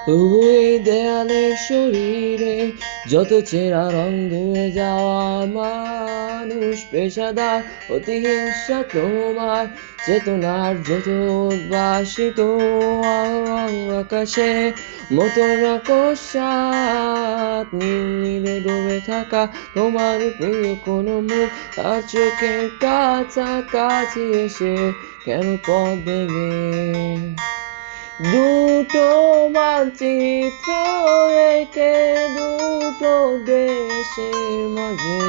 তবু এই দেয়ালের শরীরে যত চেরা রং ধুয়ে যাওয়া মানুষ পেশাদার অতিহিংসা তোমার চেতনার যত উদ্ভাসিত আকাশে মতন আকস্মাত নীলে ডুবে থাকা তোমার প্রিয় কোনো মুখ আর চোখের কাছাকাছি এসে কেন পথ দেবে দুটো মানচিত্র এঁকে দুটো দেশের মাঝে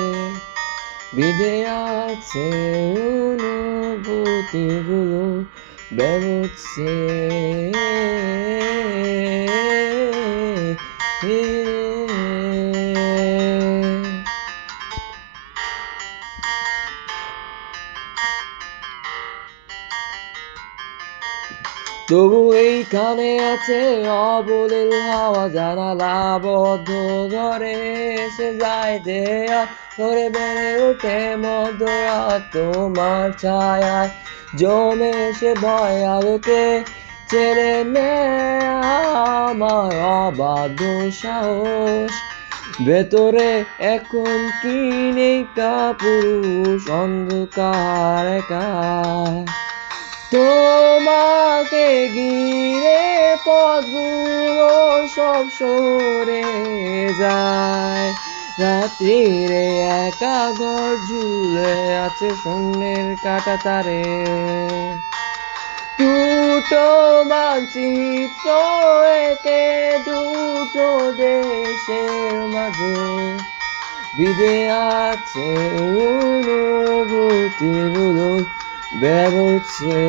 বিধে আছে অনুভূতিগুলো বেরোচ্ছে তবু এইখানে আছে অবলীল হাওয়া জানালা বদ্ধ ঘরে এসে যায় দেয়া ধরে বেড়ে ওঠে মধ্যরাত তোমার ছায়ায় জমে এসে ভয় আলোকে ছেড়ে নেয় আমার অবাধ্য সাহস ভেতরে এখন কি নেই কাপুরুষ অন্ধকার একা তোমাকে ঘিরে পথগুলো সব সরে যায় রাত্রিরে একা ঘর ঝুলে আছে শূন্যের কাটা তারে দুটো মানচিত্র একে দুটো দেশের মাঝে বিধে আছে অনুভূতিগুলো বেরোচ্ছে